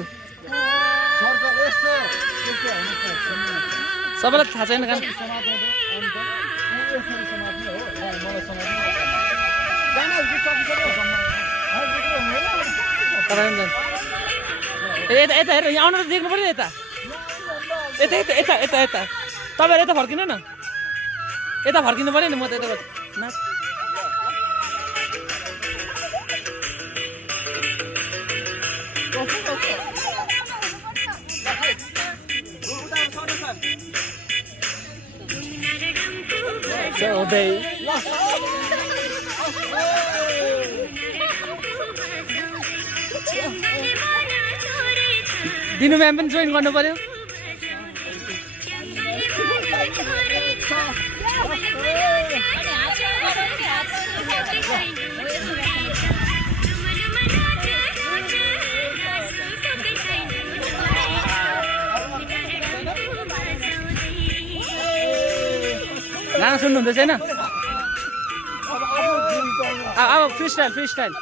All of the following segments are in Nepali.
छु सबैलाई थाहा छैन काम यता यता हेर यहाँ आउनु त देख्नु पर्यो यता यता यता यता यता यता तपाईँहरू यता फर्किनु न यता फर्किनु पर्यो नि म त यता नाच दिनु म्याम पनि जोइन गर्नु पर्यो गाना सुन्नुहुँदैछ होइन अब फ्री स्टाइल फ्री स्टाइल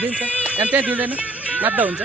दिन्छ अनि त्यहाँ दिँदैन नाच्दा हुन्छ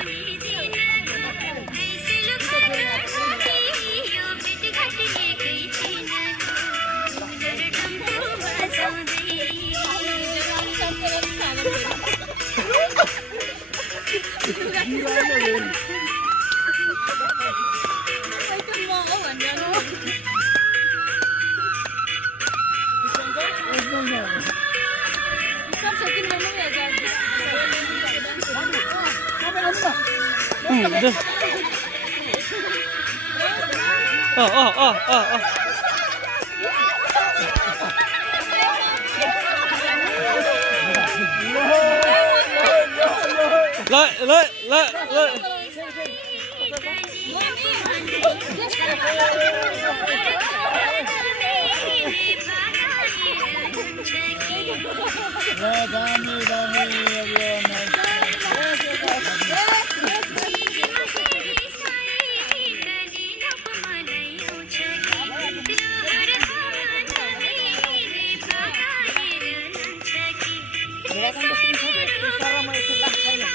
Saya akan bersentuh bersama itu lah saya.